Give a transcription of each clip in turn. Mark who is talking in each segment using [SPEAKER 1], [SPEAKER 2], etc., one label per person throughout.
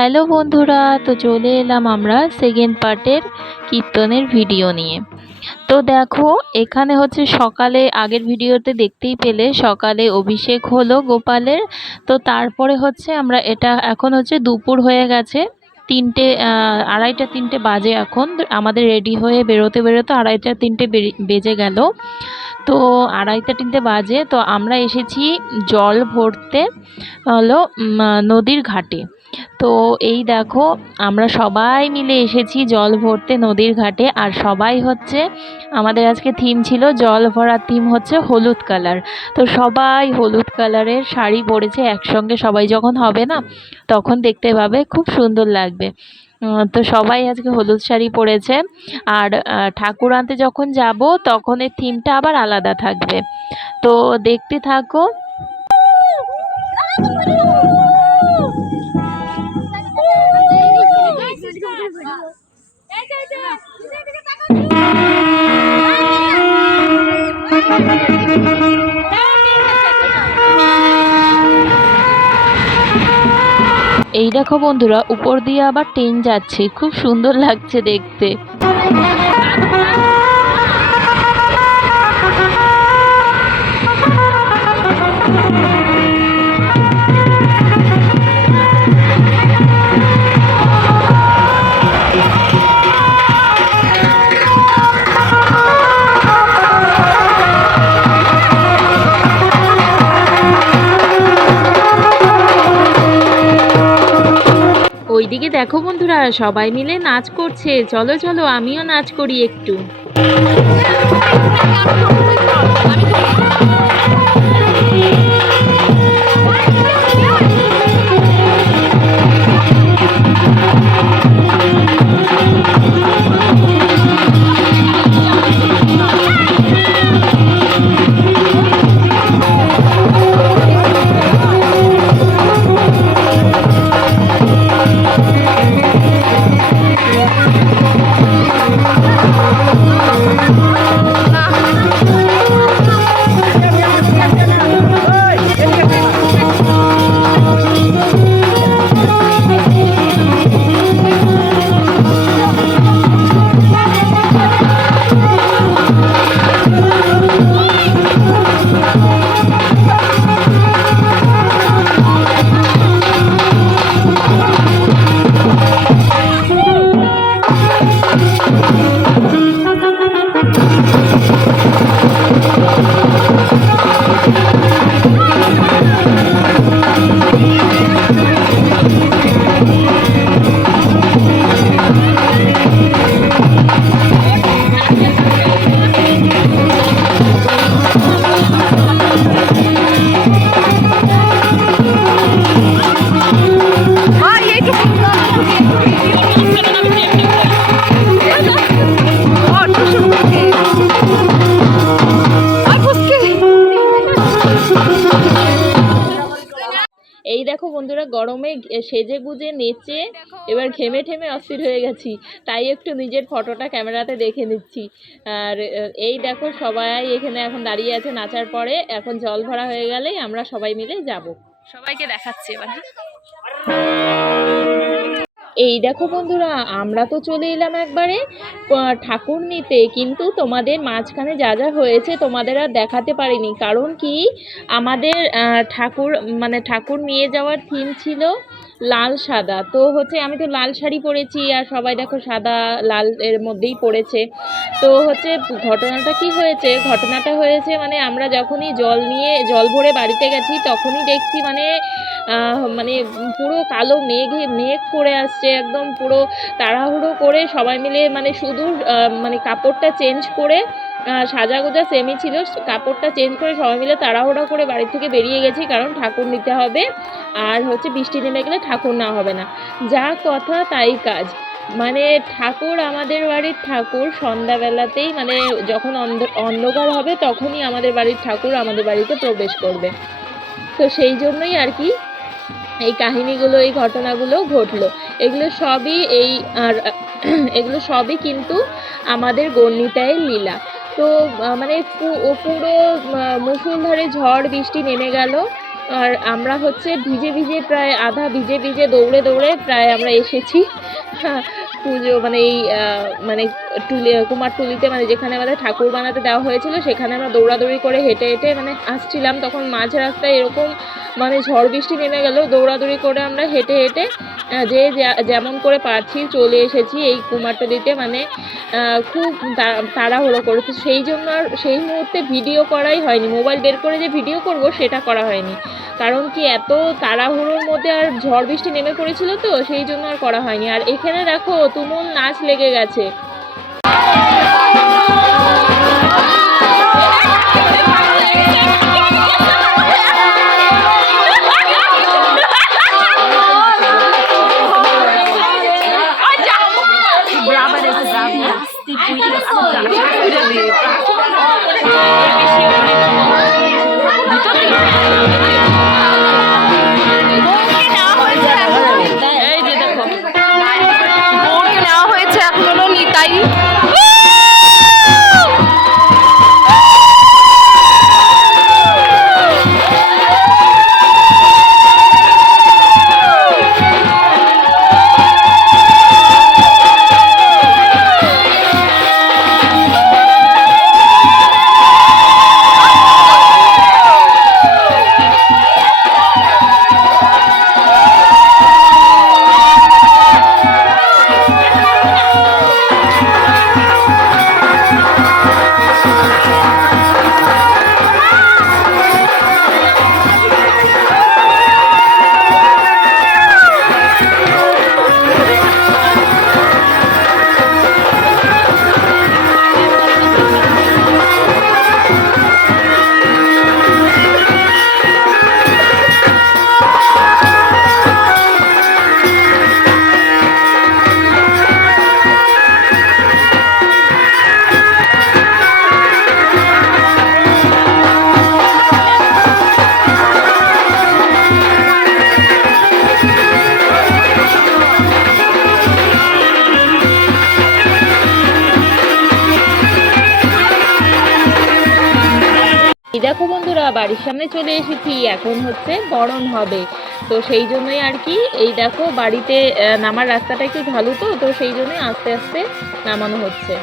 [SPEAKER 1] Hello বন্ধুরা, তো চলে এলাম আমরা সেকেন্ড পার্টের কীর্তনের ভিডিও নিয়ে। তো দেখো, এখানে হচ্ছে সকালে, আগের ভিডিওতে দেখতেই পেলে, সকালে অভিষেক হলো গোপালের। তো তারপরে হচ্ছে আমরা, এটা এখন হচ্ছে দুপুর হয়ে গেছে, তিনটে আড়াইটা, তিনটে বাজে এখন। আমাদের রেডি হয়ে বেরোতে বেরোতে আড়াইটা, তিনটে বেজে গেল। তো আড়াইটা, তিনটে বাজে, তো আমরা এসেছি জল ভরতে, হলো নদীর ঘাটে। তো এই দেখো, আমরা সবাই মিলে এসেছি জল ভরতে নদীর ঘাটে, আর সবাই হচ্ছে, আমাদের আজকে থিম ছিল জল ভরার থিম হচ্ছে হলুদ কালার তো সবাই হলুদ কালারের শাড়ি পরেছে, একসঙ্গে সবাই যখন হবে না, তখন দেখতে পাবে, খুব সুন্দর লাগবে। তো সবাই আজকে হলুদ শাড়ি পরেছে, আর ঠাকুর আনতে যখন যাব তখন এর থিমটা আবার আলাদা থাকবে। তো দেখতে থাকো। এই দেখো বন্ধুরা উপর দিয়ে আবার ট্রেন যাচ্ছে। খুব সুন্দর লাগছে দেখতে। ওইদিকে দেখো বন্ধুরা সবাই মিলে নাচ করছে। চলো চলো আমিও নাচ করি একটু। বন্ধুরা গরমে সেজে গুজে নেচে এবার ঘেমে ঠেমে অস্থির হয়ে গেছি। তাই একটু নিজের ফটোটা ক্যামেরাতে দেখে নিচ্ছি। আর এই দেখো সবাই এখানে এখন দাঁড়িয়ে আছে নাচার পরে। এখন জল ভরা হয়ে গেলেই আমরা সবাই মিলে যাব। সবাইকে দেখাচ্ছি এবার হ্যাঁ? এই দেখো বন্ধুরা, আমরা তো চলে এলাম একবারে ঠাকুর নিতে, কিন্তু তোমাদের মাঝখানে যা যা হয়েছে তোমাদের আর দেখাতে পারিনি। কারণ কি? আমাদের ঠাকুর মানে ঠাকুর নিয়ে যাওয়ার থিম ছিল লাল সাদা। তো হচ্ছে আমি তো লাল শাড়ি পরেছি, আর সবাই দেখো সাদা, লাল এর মধ্যেই পড়েছে। তো হচ্ছে ঘটনাটা কি হয়েছে? ঘটনাটা হয়েছে মানে আমরা যখনই জল নিয়ে, জল ভরে বাড়িতে গেছি, তখনই দেখছি মানে মানে পুরো কালো মেঘে, মেঘ করে আসছে একদম পুরো তাড়াহুড়ো করে সবাই মিলে মানে শুধু মানে কাপড়টা চেঞ্জ করে সাজাগোজা সেমই ছিল, কাপড়টা চেঞ্জ করে সবাই মিলে তাড়াহুড়ো করে বাড়ি থেকে বেরিয়ে গেছি কারণ ঠাকুর নিতে হবে আর হচ্ছে বৃষ্টি নেমে গেলে ঠাকুর না হবে না। যা কথা তাই কাজ। মানে ঠাকুর আমাদের বাড়ির ঠাকুর, সন্ধ্যাবেলাতেই মানে যখন অন্ধ- অন্ধকার হবে তখনই আমাদের বাড়ির ঠাকুর আমাদের বাড়িতে প্রবেশ করবে। তো সেই জন্যই আর কি এই কাহিনীগুলো এই ঘটনাগুলো ঘটলো। এগুলো সবই এই আর এগুলো সবই কিন্তু আমাদের গণিতায়ের লীলা। তো মানে পুরো আহ, মুষলধারে ঝড় বৃষ্টি নেমে গেল। আর আমরা হচ্ছে ভিজে ভিজে প্রায় আধা ভিজে ভিজে দৌড়ে দৌড়ে প্রায় আমরা এসেছি। পুজো মানে এই মানে টুলি কুমারটুলিতে মানে যেখানে আমাদের ঠাকুর বানাতে দেওয়া হয়েছিল, সেখানে আমরা দৌড়াদৌড়ি করে হেঁটে হেঁটে মানে আসছিলাম। তখন মাঝ রাস্তায় এরকম মানে ঝড় বৃষ্টি নেমে গেল, দৌড়াদৌড়ি করে আমরা হেঁটে হেঁটে যে যেমন করে পারছি চলে এসেছি এই কুমারটুলিতে মানে খুব তাড়াহুড়ো করেছে। সেই জন্য আর সেই মুহূর্তে ভিডিও করাই হয়নি। মোবাইল বের করে যে ভিডিও করব, সেটা করা হয়নি। কারণ কি, এত তাড়াহুড়োর মধ্যে আর ঝড় বৃষ্টি নেমে পড়েছিল তো, সেই জন্য আর করা হয়নি। আর এখানে দেখো, তুমুল নাচ লেগে গেছে। Yeah. বাড়ির সামনে চলে এসেছি, এখন হচ্ছে গরম হবে। তো সেই জন্যই আর কি, এই দেখো বাড়িতে নামার রাস্তাটা একটু ঢালু তো তো সেই জন্যই আস্তে আস্তে নামানো হচ্ছে।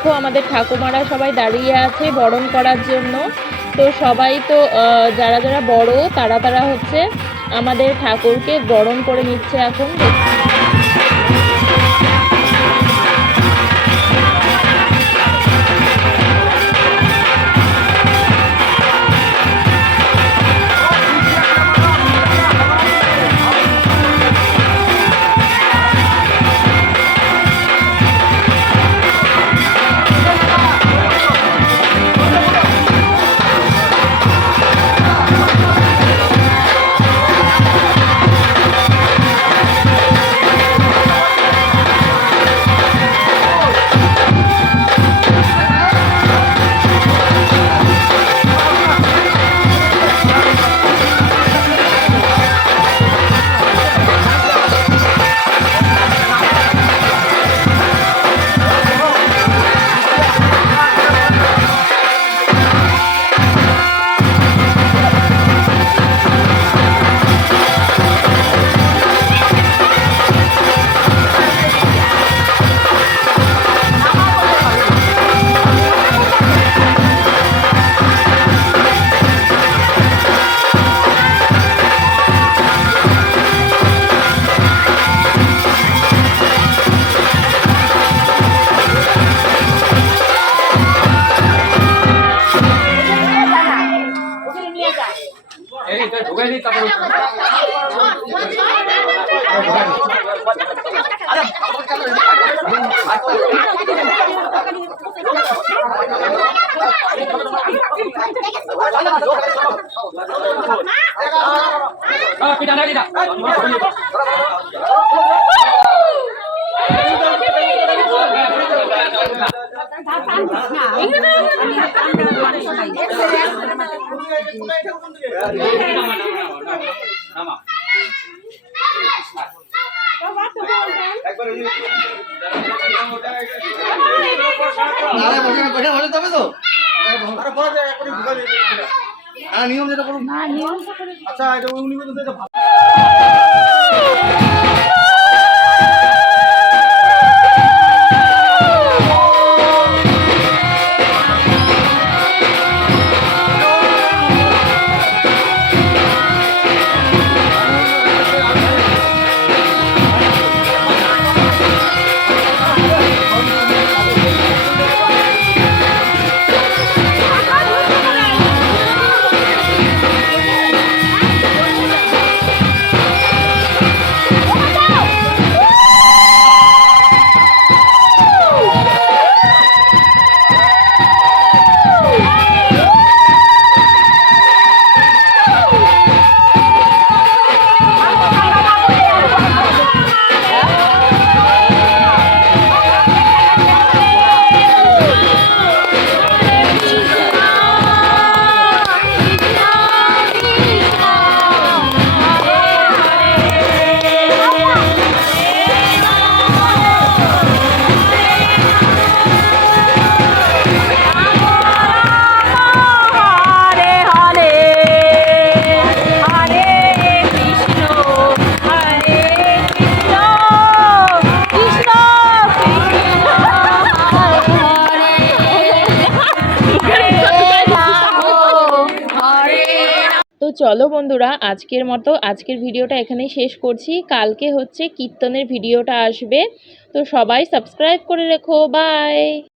[SPEAKER 1] দেখো, আমাদের ঠাকুমারা সবাই দাঁড়িয়ে আছে বরণ করার জন্য। তো সবাই তো যারা যারা বড়, তারা তারা হচ্ছে আমাদের ঠাকুরকে বরণ করে নিচ্ছে এখন।
[SPEAKER 2] নালে বসে বসে তবে তো হ্যাঁ নিয়ম যেটা করুন আচ্ছা এটা উনি
[SPEAKER 1] চলো বন্ধুরা, আজকের মতো আজকের ভিডিওটা এখানেই শেষ করছি। কালকে হচ্ছে কীর্তনের ভিডিওটা আসবে। তো সবাই সাবস্ক্রাইব করে রেখো। বাই